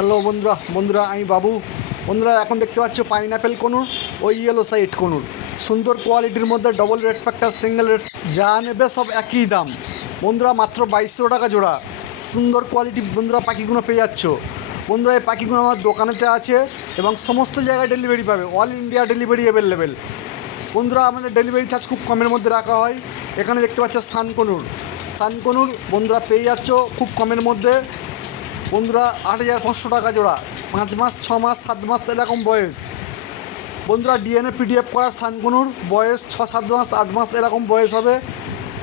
Hello বন্ধুরা বন্ধুরা আমি বাবু। বন্ধুরা এখন দেখতে পাচ্ছ পাইনাপেল কনুর ওই ইয়েলো সাইড কনুর সুন্দর কোয়ালিটির মধ্যে double red factor single red যা নেবে সব একই দাম বন্ধুরা, মাত্র 2200 টাকা জোড়া। সুন্দর কোয়ালিটি বন্ধুরা পাখিগুলো পেয়ে যাচ্ছ। বন্ধুরা এই পাখিগুলো আমার দোকানেতে আছে এবং সমস্ত জায়গায় ডেলিভারি পাবে, অল ইন্ডিয়া ডেলিভারি অ্যাভেলেবেল। বন্ধুরা আমাদের ডেলিভারি চার্জ খুব কমের মধ্যে রাখা হয়। এখানে দেখতে পাচ্ছ সানকনুর বন্ধুরা পেয়ে যাচ্ছ খুব কমের মধ্যে। বন্ধুরা 8500 টাকা জোড়া, 5 মাস 6 মাস 7 মাস এরকম বয়স। বন্ধুরা ডিএনএ পিডিএফ করা সানকনুর বয়স 6-7 মাস 8 মাস এরকম বয়স হবে,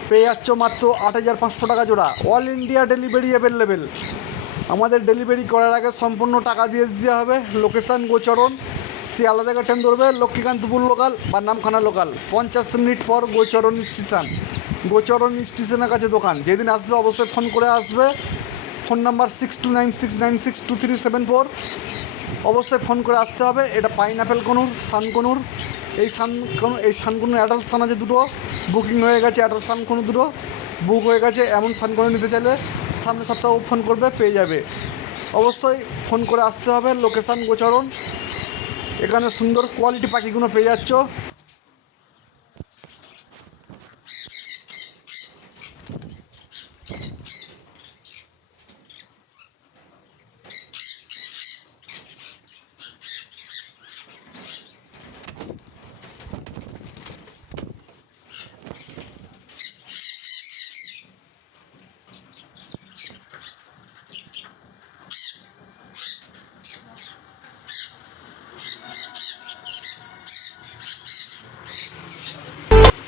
পেয়ে যাচ্ছ মাত্র 8500 টাকা জোড়া। All India delivery available. আমাদের ডেলিভারি করার আগে সম্পূর্ণ টাকা দিয়ে দিতে হবে। লোকেশান গোচরণ, শিয়ালদা থেকে ট্রেন ধরবে লক্ষ্মীকান্তপুর লোকাল বা নামখানা লোকাল, 50 মিনিট পর গোচরণ স্টেশনের কাছে দোকান। যেদিন আসবে অবশ্যই ফোন করে আসবে। ফোন নাম্বার 6296962374, অবশ্যই ফোন করে আসতে হবে। এটা পাইনাপেল কনুর সানকনুর। এই সানকনুর অ্যাডাল্ট সান আছে দুটো, বুকিং হয়ে গেছে। অ্যাডাল্ট সানকনুর দুটো বুক হয়ে গেছে। এমন সানকনুর নিতে চাইলে সামনের সপ্তাহে ফোন করবে, পেয়ে যাবে। অবশ্যই ফোন করে আসতে হবে। লোকেশান গোচরণ। এখানে সুন্দর কোয়ালিটি পাখিগুলো পেয়ে যাচ্ছ।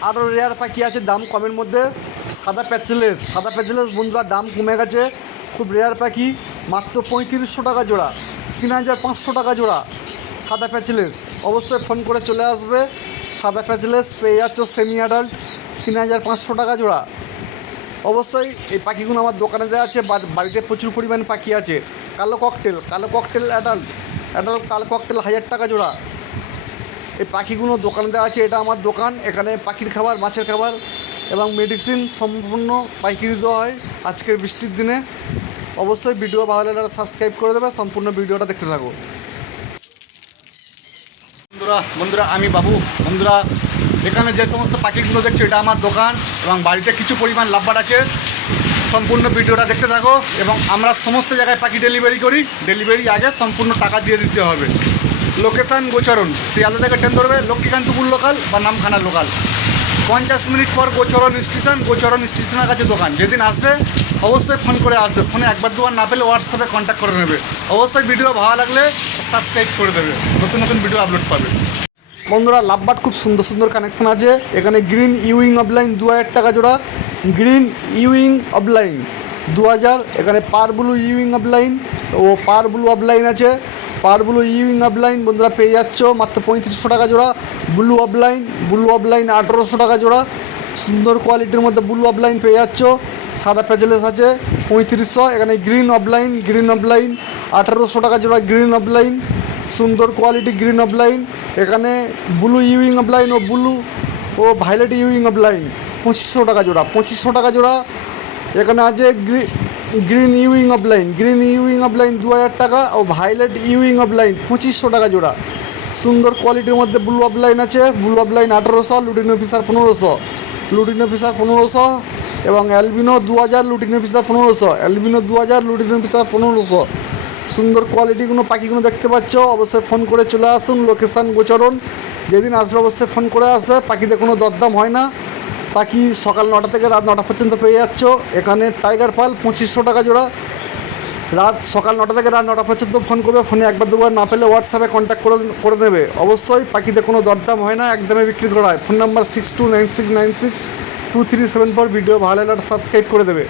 আরও রেয়ার পাখি আছে দাম কমের মধ্যে, সাদা প্যাচলেস বন্ধুরা দাম কমে গেছে। খুব রেয়ার পাখি, মাত্র 3500 টাকা জোড়া, 3500 টাকা জোড়া সাদা প্যাচলেস। অবশ্যই ফোন করে চলে আসবে। সাদা প্যাচলেস পেয়ে যাচ্ছ সেমি অ্যাডাল্ট, 3500 টাকা জোড়া। অবশ্যই এই পাখিগুলো আমার দোকানে দেওয়া আছে। বাড়িতে প্রচুর পরিমাণ পাখি আছে। কালো ককটেল অ্যাডাল্ট কালো ককটেল 1000 টাকা জোড়া। এই পাখিগুলো দোকানে দেওয়া আছে। এটা আমার দোকান। এখানে পাখির খাবার, মাছের খাবার এবং মেডিসিন সম্পূর্ণ পাইকারি দেওয়া হয় আজকের বৃষ্টির দিনে। অবশ্যই ভিডিও ভালো লাগলে সাবস্ক্রাইব করে দেবে। সম্পূর্ণ ভিডিওটা দেখতে থাকো বন্ধুরা আমি বাবু। বন্ধুরা এখানে যে সমস্ত পাখিগুলো দেখছো এটা আমার দোকান এবং বাড়িতে কিছু পরিমাণ লাভবার আছে। সম্পূর্ণ ভিডিওটা দেখতে থাকো। এবং আমরা সমস্ত জায়গায় পাখি ডেলিভারি করি। ডেলিভারি আগে সম্পূর্ণ টাকা দিয়ে দিতে হবে। লোকেশান গোচরণ, শিয়ালদা থেকে ট্রেন ধরবে লক্ষ্মীকান্তপুর লোকাল বা নামখানা লোকাল, 50 মিনিট পর গোচরণ স্টেশনের কাছে দোকান। যেদিন আসবে অবশ্যই ফোন করে আসবে। ফোনে একবার দুবার না পেলে হোয়াটসঅ্যাপে কন্ট্যাক্ট করে নেবে। অবশ্যই ভিডিও ভালো লাগলে সাবস্ক্রাইব করে দেবে, নতুন ভিডিও আপলোড পাবে। বন্ধুরা লাভবার্ড খুব সুন্দর কানেকশান আছে। এখানে গ্রিন ইউইং অফলাইন 2000 টাকা জোড়া, গ্রিন ইউইং অফলাইন 2000। এখানে পার ব্লু ইউইং অফলাইন ও পার ব্লু অফলাইন আছে। পার ব্লু ইউইং অফলাইন বন্ধুরা পেয়ে যাচ্ছ মাত্র 3500 টাকা জোড়া। ব্লু অফলাইন 1800 টাকা জোড়া। সুন্দর কোয়ালিটির মধ্যে ব্লু অফলাইন পেয়ে যাচ্ছ। সাদা প্যাচলেস আছে 3500। এখানে গ্রিন অফলাইন 1800 টাকা জোড়া। গ্রিন অফলাইন সুন্দর কোয়ালিটি গ্রিন অফলাইন। এখানে ব্লু ইউইং অফলাইন ও ভায়োলেট ইউইং অফলাইন 2500 টাকা জোড়া। 2500 টাকা জোড়া। এখানে আছে গ্রিন ইউইং অফলাইন 2000 টাকা ও ভায়োলেট ইউইং অফলাইন 2500 টাকা জোড়া। সুন্দর কোয়ালিটির মধ্যে ব্লু অফলাইন আছে। ব্লু অফলাইন 1800, লুটিনো ফিশার 1500 এবং অ্যালবিনো 2000, লুটিনো ফিশার 1500। সুন্দর কোয়ালিটিগুলো পাখিগুলো দেখতে পাচ্ছ। অবশ্যই ফোন করে চলে আসুন। লোকেশান গোচরণ। যেদিন আসবে অবশ্যই ফোন করে আসবে। পাখিতে কোনো দরদাম হয় না। পাখি সকাল 9টা থেকে রাত 9টা পর্যন্ত পেয়ে যাচ্ছ। এখানে টাইগার পাল 2500 টাকা জোড়া। সকাল 9টা থেকে রাত 9টা পর্যন্ত ফোন করবে। ফোনে একবার দুবার না পেলে হোয়াটসঅ্যাপে কন্ট্যাক্ট করে নেবে। অবশ্যই পাখিতে কোনো দরদাম হয় না, একদমই বিক্রি করা হয়। Phone number 6296962374। ভিডিও ভালো লাগলে সাবস্ক্রাইব করে দেবে।